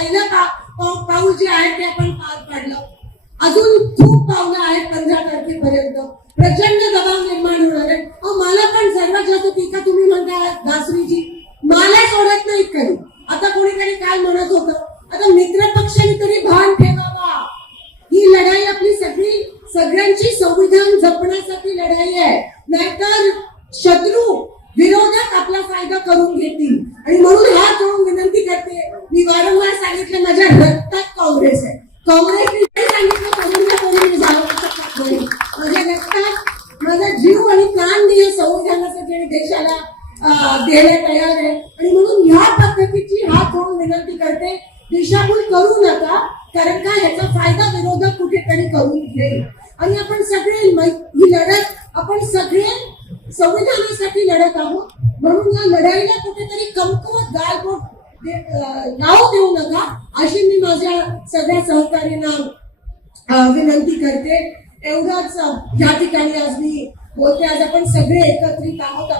पहिलं पाऊल जे आहे ते आपण पार पाडलं. अजून खूप पावलं आहेत 15 तारखेपर्यंत. प्रचंड दबाव निर्माण होणार आहे. मला पण सर्वात जास्त टीका तुम्ही म्हणता दासरीजी, मला सोडत नाहीत कधी. आता कोणीतरी काय म्हणत होतं, आता मित्र पक्षाने तरी भान ठेवावा. ही लढाई आपली सगळ्यांची संविधान जपण्यासाठी लढाई आहे, नाहीतर शत्रू विरोधक आपला फायदा करून घेतील. आणि म्हणून हात जोडून विनंती करते, मी वारंवार सांगितलं माझ्या रक्तात काँग्रेस आहे. काँग्रेसने सांगितलं करून जावं माझ्या रक्तात माझा जीव आणि प्राण दिले संविधानासाठी आणि देशाला द्यायला तयार आहे. आणि म्हणून ह्या पद्धतीची हात जोडून विनंती करते, दिशाभूल करू नका, कारण का ह्याचा फायदा विरोधक कुठेतरी करून घेईल. आणि आपण सगळे ही लढत आपण सगळे संविधानासाठी लढत आहोत. म्हणून या लढाईला कुठेतरी कमकुवत गालबोट नाव देऊ नका, अशी मी माझ्या सगळ्या सहकार्यांना विनंती करते. एवढंच या ठिकाणी आज मी बोलते. आज आपण सगळे एकत्रित आहोत.